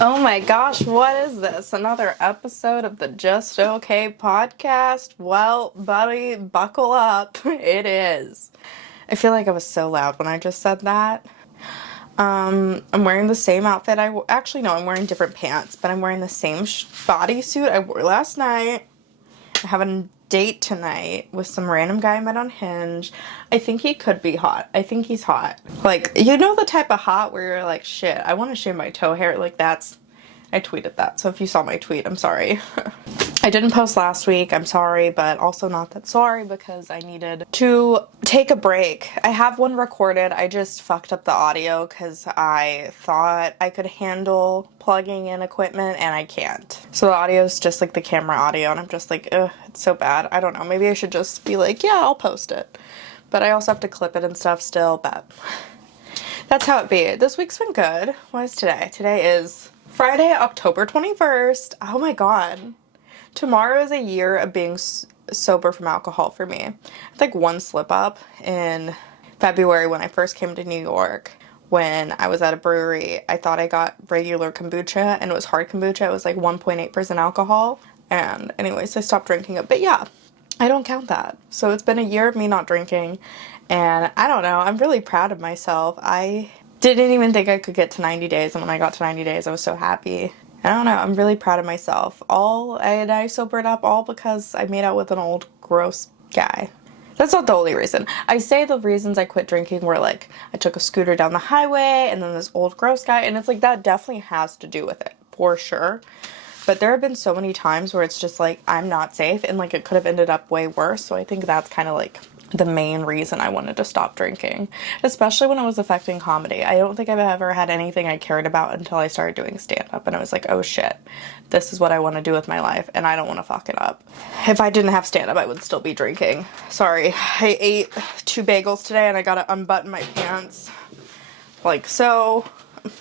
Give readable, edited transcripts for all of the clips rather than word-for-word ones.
Oh my gosh, what is this? Another episode of the Just Okay podcast? Well, buddy, buckle up. It is. I feel like I was so loud when I just said that. I'm wearing the same outfit. Actually, no, I'm wearing different pants, but I'm wearing the same bodysuit I wore last night. I have a date tonight with some random guy I met on Hinge. I think he could be hot. I think he's hot. Like, you know the type of hot where you're like, shit, I want to shave my toe hair. Like, I tweeted that, so if you saw my tweet, I'm sorry. I didn't post last week, I'm sorry, but also not that sorry because I needed to take a break. I have one recorded, I just fucked up the audio because I thought I could handle plugging in equipment and I can't. So the audio is just like the camera audio and I'm just like, ugh, it's so bad. I don't know, maybe I should just be like, yeah, I'll post it. But I also have to clip it and stuff still, but that's how it be. This week's been good. What is today? Today is Friday, October 21st. Oh my god. Tomorrow is a year of being sober from alcohol for me. I had like one slip up in February when I first came to New York. When I was at a brewery, I thought I got regular kombucha and it was hard kombucha. It was like 1.8% alcohol. And anyways, I stopped drinking it. But yeah, I don't count that. So it's been a year of me not drinking. And I don't know, I'm really proud of myself. I didn't even think I could get to 90 days. And when I got to 90 days, I was so happy. I don't know, I'm really proud of myself. I sobered up all because I made out with an old gross guy. That's not the only reason. I say the reasons I quit drinking were like, I took a scooter down the highway and then this old gross guy, and it's like that definitely has to do with it, for sure. But there have been so many times where it's just like, I'm not safe and like it could have ended up way worse. So I think that's kind of like the main reason I wanted to stop drinking, especially when it was affecting comedy. I don't think I've ever had anything I cared about until I started doing stand-up and I was like, oh shit, this is what I want to do with my life and I don't want to fuck it up. If I didn't have stand-up, I would still be drinking. Sorry, I ate 2 bagels today and I gotta unbutton my pants. Like so. I'm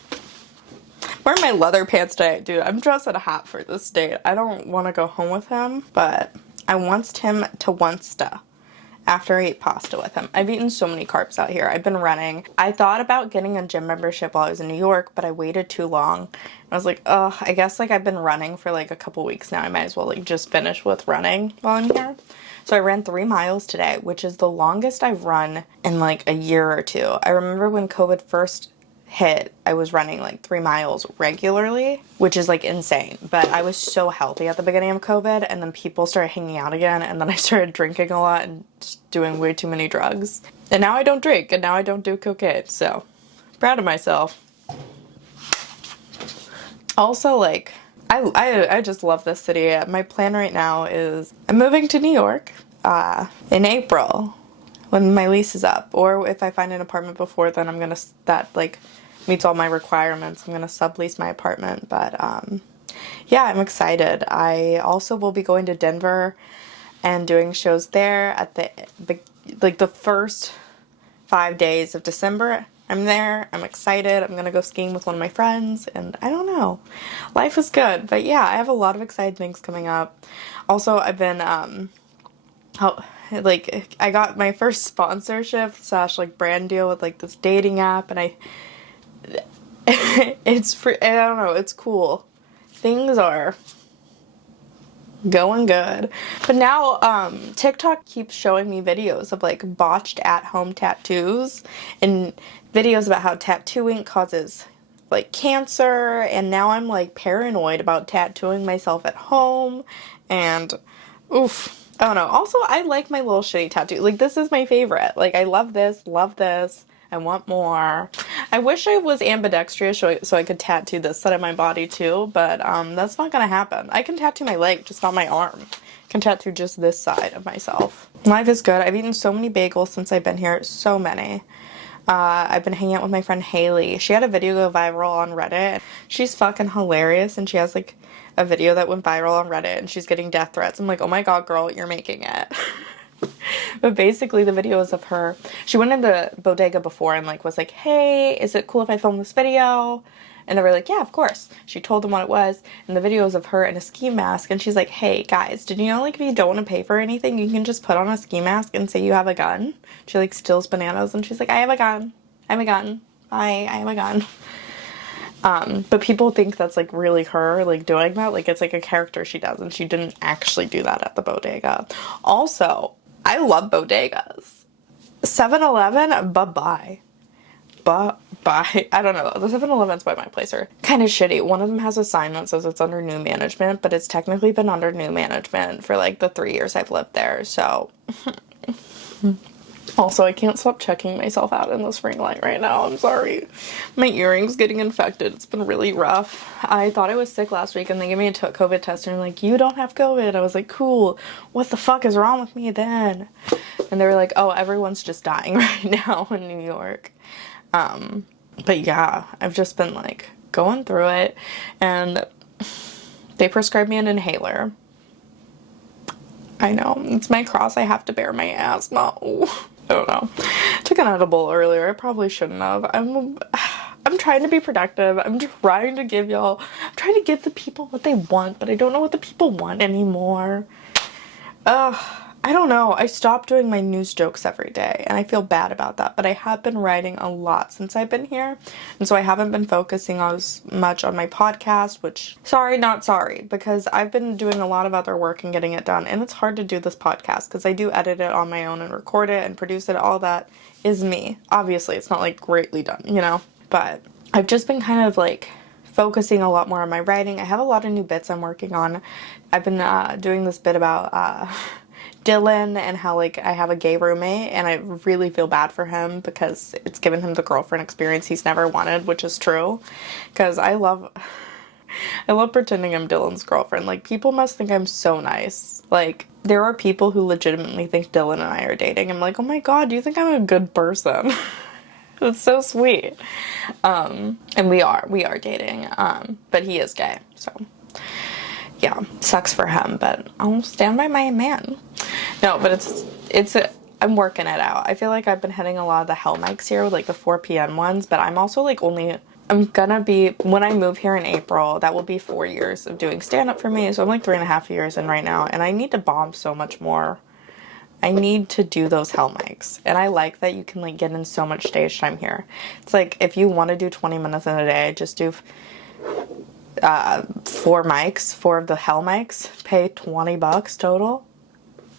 wearing my leather pants today. Dude, I'm dressed in a hat for this date. I don't want to go home with him, but I wants him to once-ta after I ate pasta with him. I've eaten so many carbs out here. I've been running. I thought about getting a gym membership while I was in New York, but I waited too long. I was like, ugh, I guess like I've been running for like a couple weeks now. I might as well like just finish with running while I'm here. So I ran 3 miles today, which is the longest I've run in like a year or two. I remember when COVID first hit, I was running like 3 miles regularly, which is like insane. But I was so healthy at the beginning of COVID, and then people started hanging out again, and then I started drinking a lot and just doing way too many drugs. And now I don't drink, and now I don't do cocaine, so proud of myself. Also, like, I just love this city. My plan right now is I'm moving to New York in April when my lease is up, or if I find an apartment before then, I'm gonna that like meets all my requirements. I'm gonna sublease my apartment, but yeah, I'm excited. I also will be going to Denver and doing shows there at the first 5 days of December. I'm there. I'm excited. I'm gonna go skiing with one of my friends, and I don't know. Life is good, but yeah, I have a lot of exciting things coming up. Also, I've been like I got my first sponsorship / like brand deal with like this dating app, and it's free. I don't know, it's cool. Things are going good. But now TikTok keeps showing me videos of like botched at-home tattoos and videos about how tattooing causes like cancer, and now I'm like paranoid about tattooing myself at home, and oof. I don't know. Also, I like my little shitty tattoo. Like, this is my favorite. Like, I love this, I want more. I wish I was ambidextrous so I could tattoo this side of my body too, but that's not gonna happen. I can tattoo my leg, just not my arm. I can tattoo just this side of myself. Life is good. I've eaten so many bagels since I've been here. So many. I've been hanging out with my friend Haley. She had a video go viral on Reddit. She's fucking hilarious, and she has like a video that went viral on Reddit, and she's getting death threats. I'm like, oh my god, girl, you're making it. But basically the video is of her. She went into Bodega before and like was like, hey, is it cool if I film this video? And they were like, yeah, of course. She told them what it was, and the video is of her in a ski mask, and she's like, hey, guys, did you know, like, if you don't want to pay for anything, you can just put on a ski mask and say you have a gun? She, like, steals bananas, and she's like, I have a gun. I have a gun. I have a gun. But people think that's like really her like doing that. Like it's like a character she does, and she didn't actually do that at the bodega. Also, I love bodegas. 7-Eleven, bye-bye. Bye. I don't know. The 7-Elevens by my place are kind of shitty. One of them has a sign that says it's under new management, but it's technically been under new management for like the 3 years I've lived there. So also, I can't stop checking myself out in this ring light right now. I'm sorry. My earring's getting infected. It's been really rough. I thought I was sick last week and they gave me a COVID test and they're like, you don't have COVID. I was like, cool. What the fuck is wrong with me then? And they were like, oh, everyone's just dying right now in New York. But yeah, I've just been like going through it, and they prescribed me an inhaler. I know, it's my cross. I have to bear my asthma. Ooh, I don't know. Took an edible earlier. I probably shouldn't have. I'm trying to be productive. I'm trying to give the people what they want, but I don't know what the people want anymore. I don't know. I stopped doing my news jokes every day, and I feel bad about that, but I have been writing a lot since I've been here, and so I haven't been focusing as much on my podcast, which, sorry, not sorry, because I've been doing a lot of other work and getting it done, and it's hard to do this podcast, because I do edit it on my own and record it and produce it. All that is me. Obviously, it's not, like, greatly done, you know? But I've just been kind of, like, focusing a lot more on my writing. I have a lot of new bits I'm working on. I've been doing this bit about Dylan and how like I have a gay roommate, and I really feel bad for him because it's given him the girlfriend experience he's never wanted, which is true. Because I love pretending I'm Dylan's girlfriend. Like, people must think I'm so nice. Like, there are people who legitimately think Dylan and I are dating. I'm like, oh my god, do you think I'm a good person? It's so sweet. And we are dating. But he is gay, so yeah, sucks for him, but I'll stand by my man. No, but I'm working it out. I feel like I've been hitting a lot of the hell mics here with like the 4 p.m. ones, but I'm also like I'm gonna be, when I move here in April, that will be 4 years of doing stand-up for me, so I'm like 3.5 years in right now, and I need to bomb so much more. I need to do those hell mics, and I like that you can like get in so much stage time here. It's like, if you want to do 20 minutes in a day, just do 4 mics, 4 of the hell mics, pay $20 total,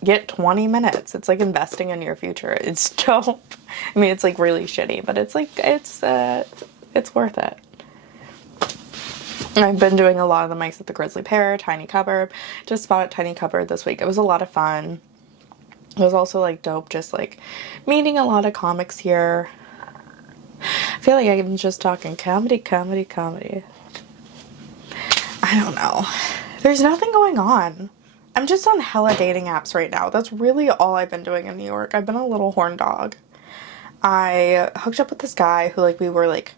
get 20 minutes. It's like investing in your future. It's dope. I mean, it's like really shitty, but it's like, it's worth it. I've been doing a lot of the mics at the Grizzly Pear, Tiny Cupboard. Just bought a Tiny Cupboard this week. It was a lot of fun. It was also like dope just like meeting a lot of comics here. I feel like I'm just talking comedy. I don't know. There's nothing going on. I'm just on hella dating apps right now. That's really all I've been doing in New York. I've been a little horn dog. I hooked up with this guy who like we were like,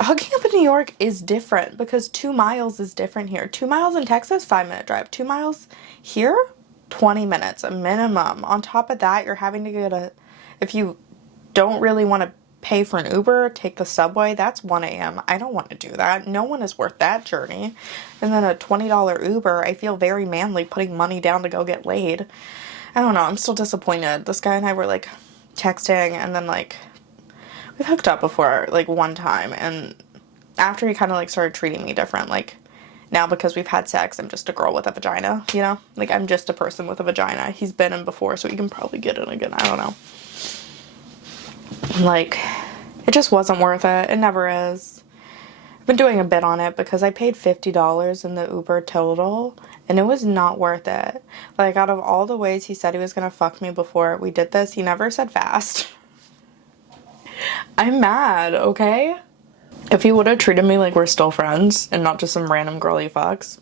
hooking up in New York is different because 2 miles is different here. 2 miles in Texas, 5-minute drive. 2 miles here, 20 minutes, a minimum. On top of that, you're having to get if you don't really want to pay for an Uber, take the subway, that's 1 a.m. I don't want to do that. No one is worth that journey. And then a $20 Uber, I feel very manly putting money down to go get laid. I don't know, I'm still disappointed. This guy and I were like texting, and then like we've hooked up before, like one time, and after he kind of like started treating me different, like now because we've had sex, I'm just a girl with a vagina, you know? Like, I'm just a person with a vagina. He's been in before, so he can probably get in again. I don't know. Like, it just wasn't worth it. It never is. I've been doing a bit on it because I paid $50 in the Uber total, and it was not worth it. Like, out of all the ways he said he was gonna fuck me before we did this, he never said fast. I'm mad, okay? If he would have treated me like we're still friends and not just some random girly fucks.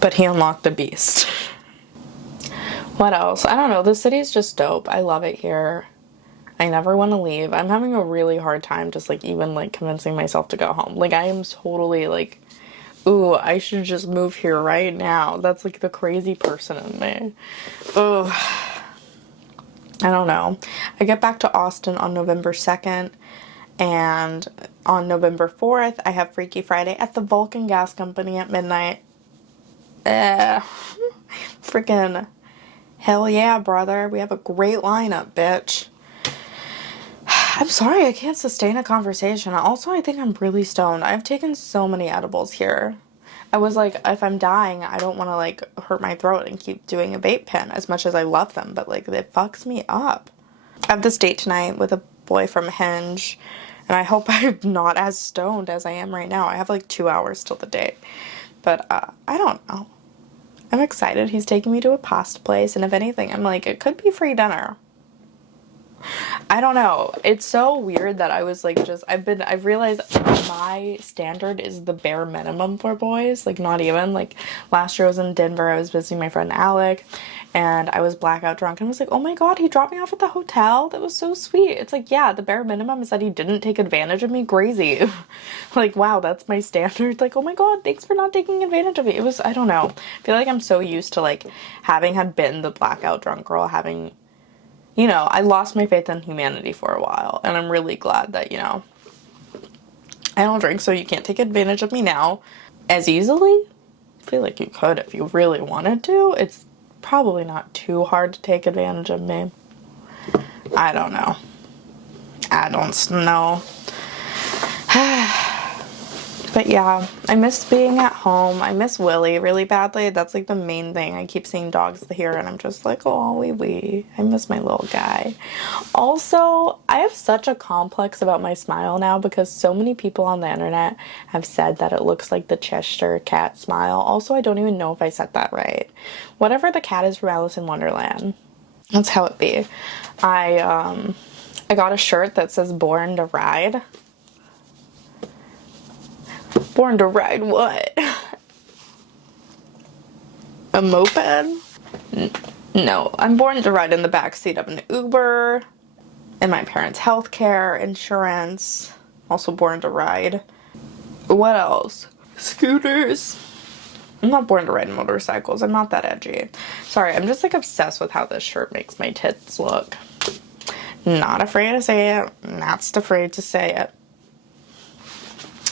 But he unlocked the beast. What else? I don't know. The city's just dope. I love it here. I never want to leave. I'm having a really hard time just like even like convincing myself to go home. Like, I am totally like, ooh, I should just move here right now. That's like the crazy person in me. Ooh. I don't know. I get back to Austin on November 2nd, and on November 4th, I have Freaky Friday at the Vulcan Gas Company at midnight. Freaking hell yeah, brother. We have a great lineup, bitch. I'm sorry, I can't sustain a conversation. Also, I think I'm really stoned. I've taken so many edibles here. I was like, if I'm dying, I don't want to like hurt my throat and keep doing a vape pen as much as I love them, but like it fucks me up. I have this date tonight with a boy from Hinge, and I hope I'm not as stoned as I am right now. I have like 2 hours till the date, but I don't know. I'm excited. He's taking me to a pasta place, and if anything, I'm like, it could be free dinner. I don't know. It's so weird that I was like I've realized my standard is the bare minimum for boys. Like not even. Like last year I was in Denver, I was visiting my friend Alec, and I was blackout drunk and I was like, oh my god, he dropped me off at the hotel. That was so sweet. It's like, yeah, the bare minimum is that he didn't take advantage of me. Crazy. Like, wow, that's my standard. Like, oh my god, thanks for not taking advantage of me. It was, I don't know. I feel like I'm so used to like having had been the blackout drunk girl, having, you know, I lost my faith in humanity for a while, and I'm really glad that, you know, I don't drink, so you can't take advantage of me now as easily. I feel like you could if you really wanted to. It's probably not too hard to take advantage of me. I don't know. I don't know. But yeah, I miss being at home. I miss Willie really badly. That's like the main thing. I keep seeing dogs here and I'm just like, oh, wee. I miss my little guy. Also, I have such a complex about my smile now because so many people on the internet have said that it looks like the Cheshire cat smile. Also, I don't even know if I said that right. Whatever the cat is from Alice in Wonderland. That's how it be. I got a shirt that says Born to Ride. Born to ride what? A moped? No, I'm born to ride in the backseat of an Uber, and my parents' healthcare, insurance. Also born to ride. What else? Scooters. I'm not born to ride motorcycles. I'm not that edgy. Sorry, I'm just like obsessed with how this shirt makes my tits look. Not afraid to say it. Not afraid to say it.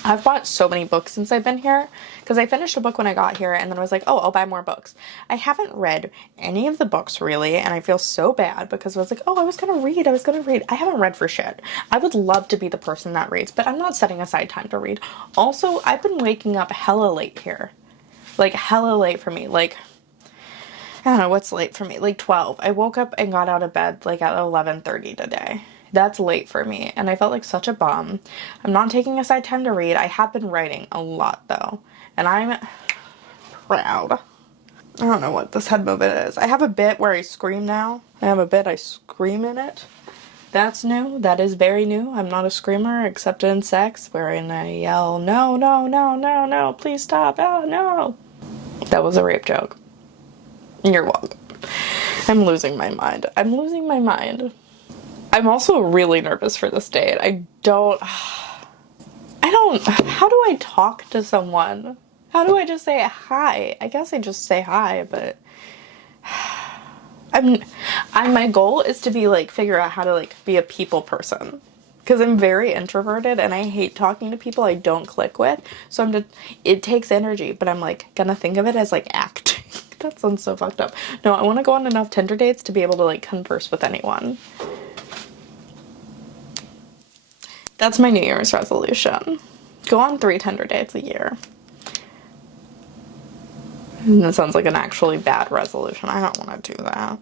I've bought so many books since I've been here because I finished a book when I got here and then I was like, oh, I'll buy more books. I haven't read any of the books really, and I feel so bad because I was like, oh, I was gonna read. I haven't read for shit. I would love to be the person that reads, but I'm not setting aside time to read. Also, I've been waking up hella late here. Like hella late for me. Like, I don't know what's late for me. Like 12. I woke up and got out of bed like at 11:30 today. That's late for me, and I felt like such a bum. I'm not taking aside time to read. I have been writing a lot, though, and I'm proud. I don't know what this head movement is. I have a bit where I scream now. I have a bit I scream in it. That's new. That is very new. I'm not a screamer except in sex, wherein I yell, no, no, no, no, no, please stop, oh, no. That was a rape joke. You're welcome. I'm losing my mind. I'm also really nervous for this date. How do I talk to someone? How do I just say hi? I guess I just say hi, but my goal is to be like, figure out how to like be a people person. Because I'm very introverted and I hate talking to people I don't click with. So it takes energy, but I'm like gonna think of it as like acting. That sounds so fucked up. No, I want to go on enough Tinder dates to be able to like converse with anyone. That's my New Year's resolution. Go on 3 Tinder dates a year. And that sounds like an actually bad resolution. I don't want to do that.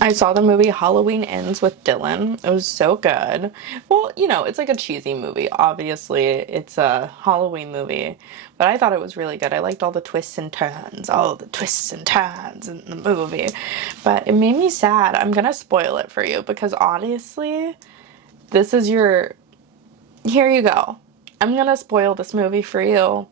I saw the movie Halloween Ends with Dylan. It was so good. Well, you know, it's like a cheesy movie. Obviously, it's a Halloween movie. But I thought it was really good. I liked all the twists and turns. All the twists and turns in the movie. But it made me sad. I'm gonna spoil it for you because honestly, here you go. I'm gonna spoil this movie for you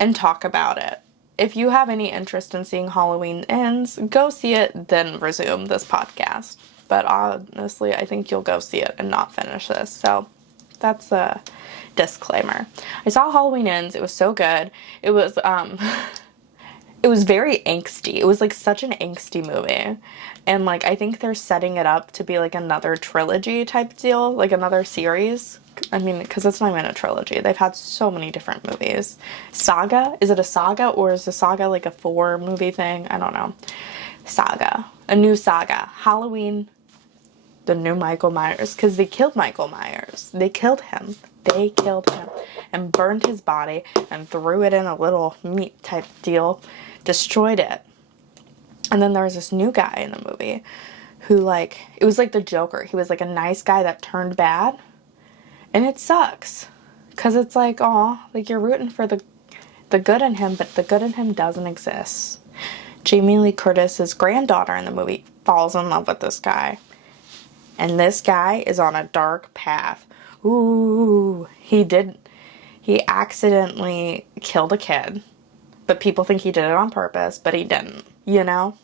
and talk about it. If you have any interest in seeing Halloween Ends, go see it, then resume this podcast. But honestly, I think you'll go see it and not finish this. So that's a disclaimer. I saw Halloween Ends. It was so good. It was, it was very angsty. It was like such an angsty movie. And like, I think they're setting it up to be like another trilogy type deal, like another series. I mean, because it's not even a trilogy. They've had so many different movies. Saga? Is it a saga or is the saga like a 4-movie thing? I don't know. Saga. A new saga. Halloween the new Michael Myers, because they killed Michael Myers. They killed him. They killed him and burned his body and threw it in a little meat type deal, destroyed it. And then there was this new guy in the movie who, like, it was like the Joker. He was like a nice guy that turned bad. And it sucks. Because it's like, oh, like you're rooting for the good in him, but the good in him doesn't exist. Jamie Lee Curtis's granddaughter in the movie falls in love with this guy. And this guy is on a dark path. Ooh, he accidentally killed a kid. But people think he did it on purpose, but he didn't, you know?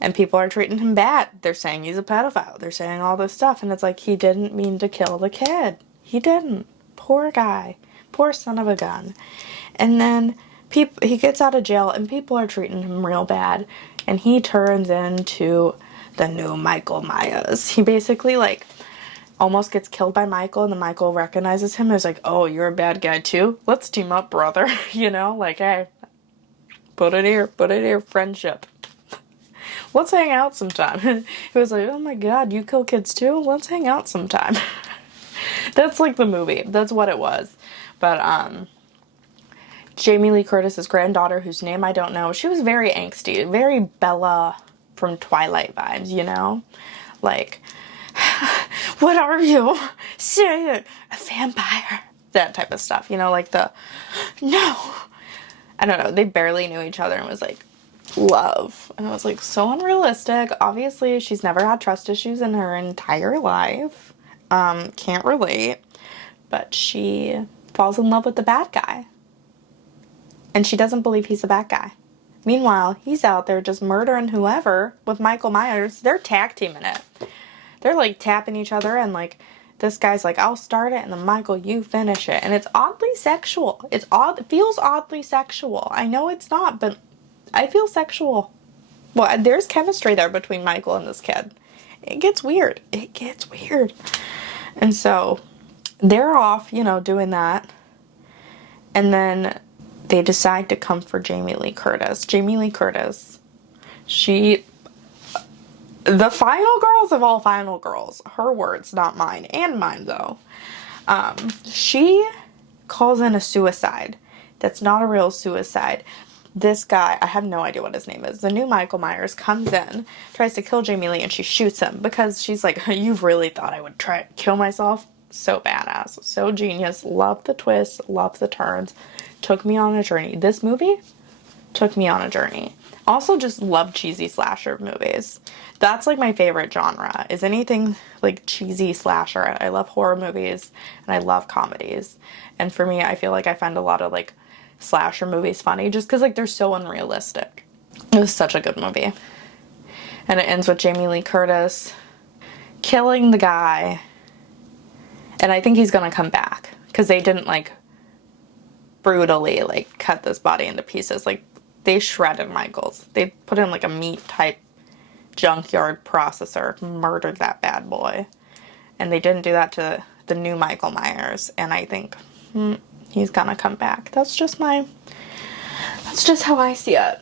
And people are treating him bad. They're saying he's a pedophile. They're saying all this stuff. And it's like, he didn't mean to kill the kid. He didn't. Poor guy. Poor son of a gun. And then he gets out of jail and people are treating him real bad. And he turns into the new Michael Myers. He basically, like, almost gets killed by Michael, and then Michael recognizes him and is like, oh, you're a bad guy too? Let's team up, brother. You know, like, hey, put it here, friendship. Let's hang out sometime. He was like, oh my god, you kill kids too? Let's hang out sometime. That's like the movie. That's what it was. But, Jamie Lee Curtis's granddaughter, whose name I don't know, she was very angsty, very Bella from Twilight vibes, you know? Like, what are you? Say it. A vampire. That type of stuff, you know, like no. I don't know, they barely knew each other and was like, love. And I was like, so unrealistic. Obviously, she's never had trust issues in her entire life. Can't relate. But she falls in love with the bad guy. And she doesn't believe he's the bad guy. Meanwhile, he's out there just murdering whoever with Michael Myers. They're tag teaming it. They're like tapping each other and like this guy's like, I'll start it and then Michael, you finish it. And it's oddly sexual. It feels oddly sexual. I know it's not, but I feel sexual. Well, there's chemistry there between Michael and this kid. It gets weird. It gets weird. And so they're off, you know, doing that. And then they decide to come for Jamie Lee Curtis. Jamie Lee Curtis, the final girls of all final girls, her words, not mine, and mine though. She calls in a suicide. That's not a real suicide. This guy, I have no idea what his name is. The new Michael Myers comes in, tries to kill Jamie Lee, and she shoots him because she's like, you really thought I would try to kill myself? So badass. So genius. Love the twists. Love the turns. Took me on a journey. This movie took me on a journey. Also just love cheesy slasher movies. That's like my favorite genre, is anything like cheesy slasher. I love horror movies and I love comedies. And for me, I feel like I find a lot of like slasher movies funny just because like they're so unrealistic. It was such a good movie. And it ends with Jamie Lee Curtis killing the guy. And I think he's gonna come back because they didn't like brutally like cut this body into pieces. Like they shredded Michael's. They put in like a meat type junkyard processor, murdered that bad boy. And they didn't do that to the new Michael Myers. And I think he's gonna come back. That's just how I see it.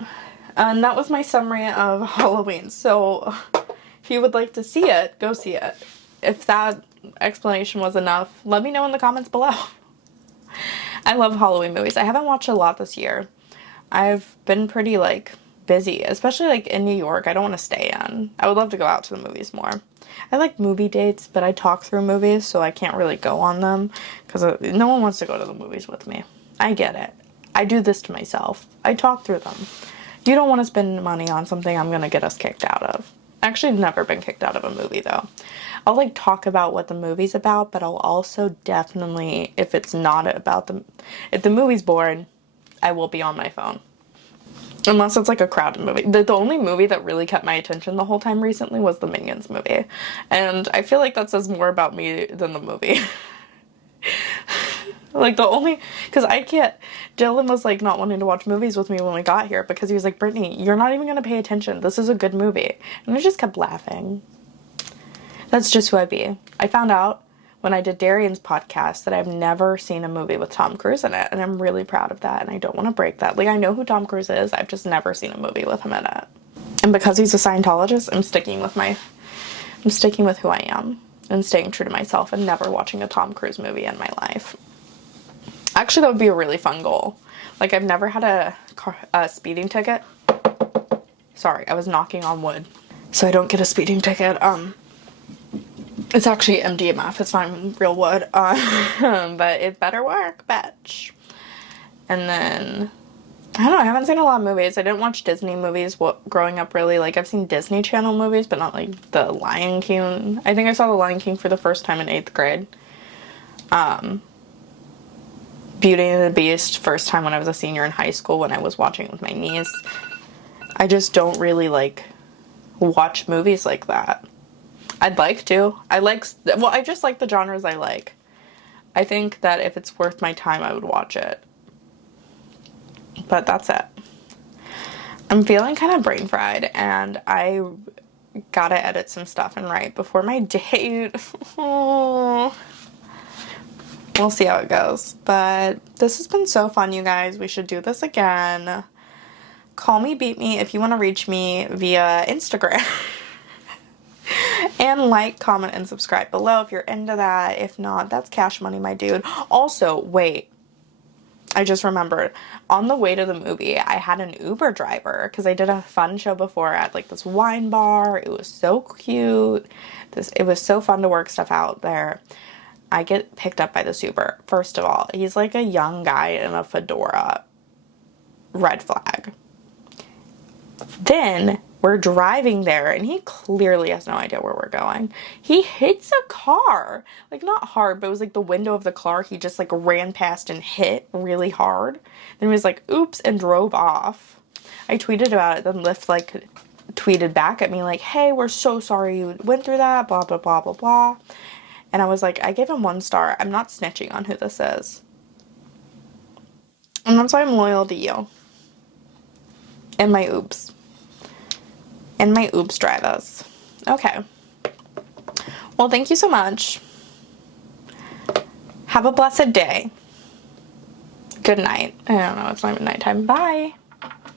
And that was my summary of Halloween. So if you would like to see it, go see it. If that explanation was enough, let me know in the comments below. I love Halloween movies. I haven't watched a lot this year. I've been pretty like busy, especially like in New York. I don't want to stay in. I would love to go out to the movies more. I like movie dates, but I talk through movies, so I can't really go on them because no one wants to go to the movies with me. I get it. I do this to myself. I talk through them. You don't want to spend money on something I'm going to get us kicked out of. Actually, I've never been kicked out of a movie though. I'll like talk about what the movie's about, but I'll also definitely, if it's not about if the movie's boring, I will be on my phone. Unless it's like a crowded movie. The only movie that really kept my attention the whole time recently was the Minions movie. And I feel like that says more about me than the movie. Like because I can't, Dylan was like not wanting to watch movies with me when we got here because he was like, Brittany, you're not even going to pay attention. This is a good movie. And I just kept laughing. That's just who I be. I found out when I did Darian's podcast that I've never seen a movie with Tom Cruise in it. And I'm really proud of that. And I don't want to break that. Like, I know who Tom Cruise is. I've just never seen a movie with him in it. And because he's a Scientologist, I'm sticking with my I'm sticking with who I am and staying true to myself and never watching a Tom Cruise movie in my life. Actually, that would be a really fun goal. Like, I've never had a speeding ticket. Sorry, I was knocking on wood. So I don't get a speeding ticket. It's actually MDMF. It's not even real wood. But it better work, bitch. And then, I don't know, I haven't seen a lot of movies. I didn't watch Disney movies growing up, really. Like, I've seen Disney Channel movies, but not, like, The Lion King. I think I saw The Lion King for the first time in 8th grade. Beauty and the Beast, first time when I was a senior in high school when I was watching it with my niece. I just don't really, like, watch movies like that. I'd like to. I just like the genres I like. I think that if it's worth my time, I would watch it. But that's it. I'm feeling kind of brain fried, and I gotta edit some stuff and write before my date. Oh. We'll see how it goes. But this has been so fun, you guys. We should do this again. Call me, beat me if you want to reach me via Instagram. And like, comment, and subscribe below if you're into that. If not, that's cash money, my dude. Also, wait. I just remembered. On the way to the movie, I had an Uber driver because I did a fun show before at like this wine bar. It was so cute. It was so fun to work stuff out there. I get picked up by this Uber. First of all, he's like a young guy in a fedora. Red flag. Then we're driving there and he clearly has no idea where we're going. He hits a car. Like, not hard, but it was like the window of the car he just like ran past and hit really hard. Then he was like, oops, and drove off. I tweeted about it. Then Lyft like tweeted back at me like, hey, we're so sorry you went through that, blah, blah, blah, blah, blah. And I was like, I gave him 1 star. I'm not snitching on who this is. And that's why I'm loyal to you. And my oops. And my oops drivers. Okay. Well, thank you so much. Have a blessed day. Good night. I don't know. It's not even nighttime. Bye.